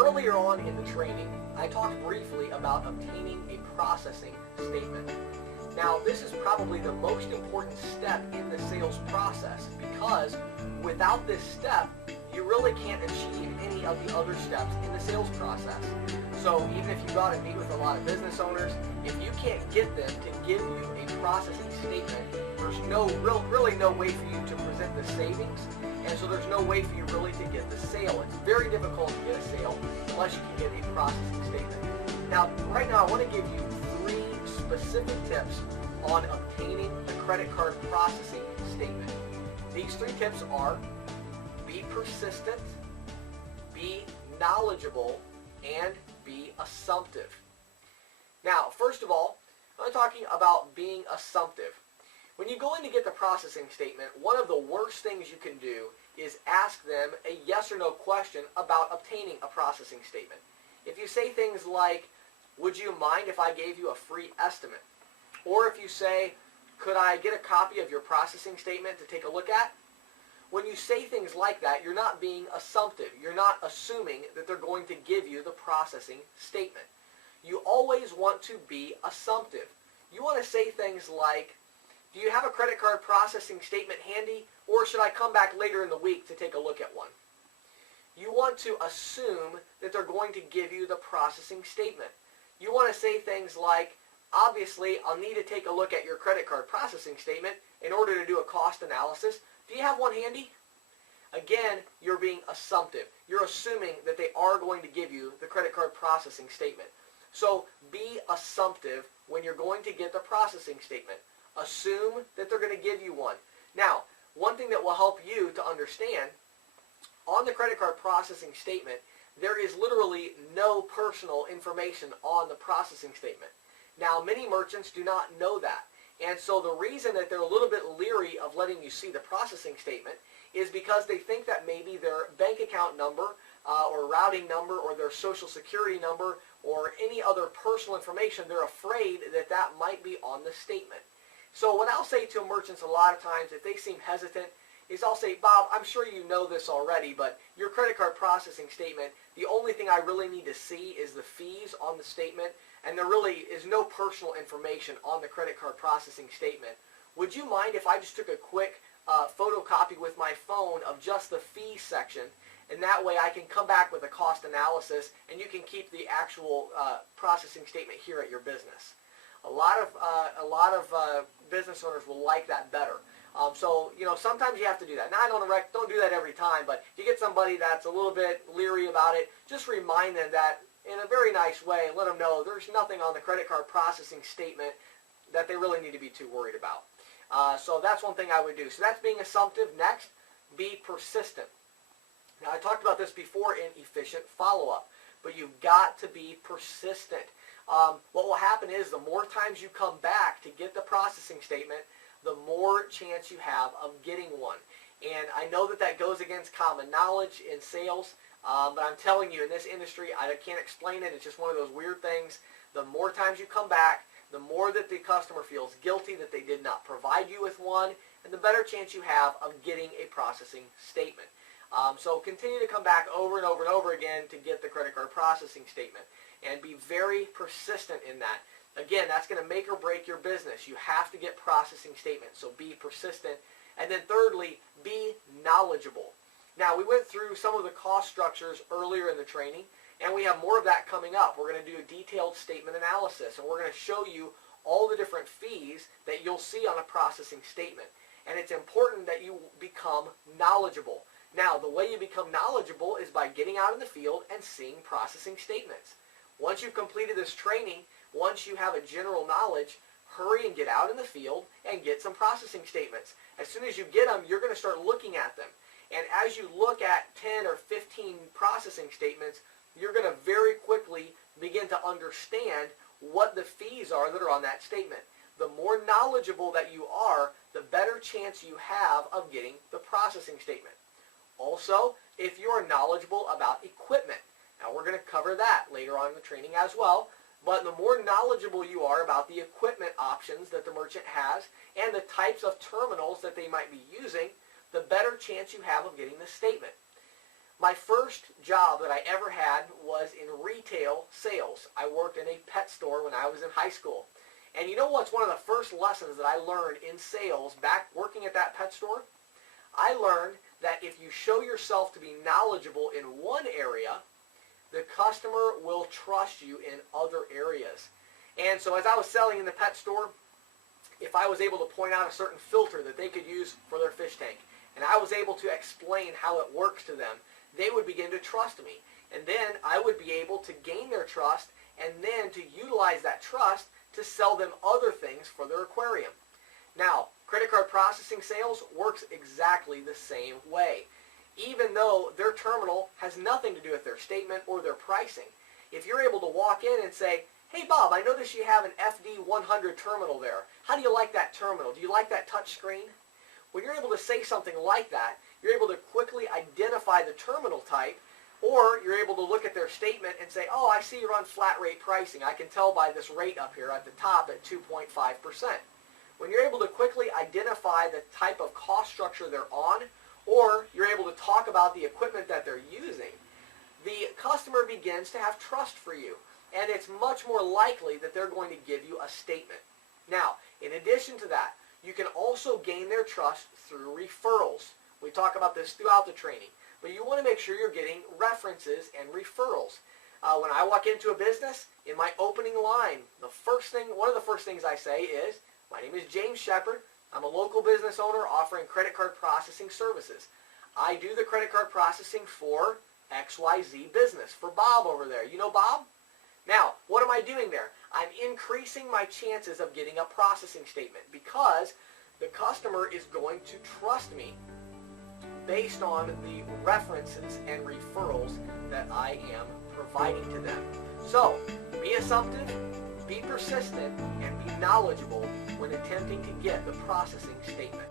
Earlier on in the training, I talked briefly about obtaining a processing statement. Now, this is probably the most important step in the sales process because without this step, you really can't achieve any of the other steps in the sales process. So even if you go out and meet with a lot of business owners, if you can't get them to give you a processing statement, there's really no way for you to present the savings, and so there's no way for you really to get the sale. It's very difficult to get a sale unless you can get a processing statement. Now, right now I want to give you 3 specific tips on obtaining the credit card processing statement. These 3 tips are: be persistent, be knowledgeable, and be assumptive. Now, first of all, I'm talking about being assumptive. When you go in to get the processing statement, one of the worst things you can do is ask them a yes or no question about obtaining a processing statement. If you say things like, would you mind if I gave you a free estimate? Or if you say, could I get a copy of your processing statement to take a look at? When you say things like that, you're not being assumptive. You're not assuming that they're going to give you the processing statement. You always want to be assumptive. You want to say things like, do you have a credit card processing statement handy, or should I come back later in the week to take a look at one? You want to assume that they're going to give you the processing statement. You want to say things like, obviously, I'll need to take a look at your credit card processing statement in order to do a cost analysis. Do you have one handy? Again, you're being assumptive. You're assuming that they are going to give you the credit card processing statement. So be assumptive when you're going to get the processing statement. Assume that they're going to give you one. Now, one thing that will help you to understand, on the credit card processing statement, there is literally no personal information on the processing statement. Now, many merchants do not know that. And so the reason that they're a little bit leery of letting you see the processing statement is because they think that maybe their bank account number or routing number or their social security number or any other personal information, they're afraid that that might be on the statement. So what I'll say to merchants a lot of times, if they seem hesitant, is I'll say, Bob, I'm sure you know this already, but your credit card processing statement, the only thing I really need to see is the fees on the statement, and there really is no personal information on the credit card processing statement. Would you mind if I just took a quick photocopy with my phone of just the fee section, and that way I can come back with a cost analysis, and you can keep the actual processing statement here at your business? A lot of business owners will like that better. So, sometimes you have to do that. Now, I don't do that every time, but if you get somebody that's a little bit leery about it, just remind them that in a very nice way, let them know there's nothing on the credit card processing statement that they really need to be too worried about. So that's one thing I would do. So that's being assumptive. Next, be persistent. Now, I talked about this before in efficient follow-up, but you've got to be persistent. What will happen is the more times you come back to get the processing statement, the more chance you have of getting one. And I know that that goes against common knowledge in sales, but I'm telling you, in this industry, I can't explain it. It's just one of those weird things. The more times you come back, the more that the customer feels guilty that they did not provide you with one, and the better chance you have of getting a processing statement. So continue to come back over and over and over again to get the credit card processing statement, and be very persistent in that. Again, that's going to make or break your business. You have to get processing statements, so be persistent. And then thirdly, be knowledgeable. Now, we went through some of the cost structures earlier in the training, and we have more of that coming up. We're going to do a detailed statement analysis, and we're going to show you all the different fees that you'll see on a processing statement. And it's important that you become knowledgeable. Now, the way you become knowledgeable is by getting out in the field and seeing processing statements. Once you've completed this training, once you have a general knowledge, hurry and get out in the field and get some processing statements. As soon as you get them, you're going to start looking at them. And as you look at 10 or 15 processing statements, you're going to very quickly begin to understand what the fees are that are on that statement. The more knowledgeable that you are, the better chance you have of getting the processing statement. Also, if you are knowledgeable about equipment, now we're going to cover that later on in the training as well, but the more knowledgeable you are about the equipment options that the merchant has and the types of terminals that they might be using, the better chance you have of getting the statement. My first job that I ever had was in retail sales. I worked in a pet store when I was in high school. And you know what's one of the first lessons that I learned in sales back working at that pet store? I learned that if you show yourself to be knowledgeable in one area, the customer will trust you in other areas. And so as I was selling in the pet store, if I was able to point out a certain filter that they could use for their fish tank, and I was able to explain how it works to them, they would begin to trust me. And then I would be able to gain their trust and then to utilize that trust to sell them other things for their aquarium. Now, credit card processing sales works exactly the same way. Even though their terminal has nothing to do with their statement or their pricing, if you're able to walk in and say, "Hey Bob, I noticed you have an FD100 terminal there. How do you like that terminal? Do you like that touch screen?" When you're able to say something like that, you're able to quickly identify the terminal type, or you're able to look at their statement and say, "Oh, I see you're on flat rate pricing. I can tell by this rate up here at the top at 2.5%. When you're able to quickly identify the type of cost structure they're on, or you're able to talk about the equipment that they're using, the customer begins to have trust for you, and it's much more likely that they're going to give you a statement. Now, in addition to that, you can also gain their trust through referrals. We talk about this throughout the training, but you want to make sure you're getting references and referrals. When I walk into a business, in my opening line, one of the first things I say is, "My name is James Shepard. I'm a local business owner offering credit card processing services. I do the credit card processing for XYZ business, for Bob over there. You know Bob?" Now, what am I doing there? I'm increasing my chances of getting a processing statement because the customer is going to trust me based on the references and referrals that I am providing to them. So, be assumptive, be persistent, and be knowledgeable when attempting to get the processing statement.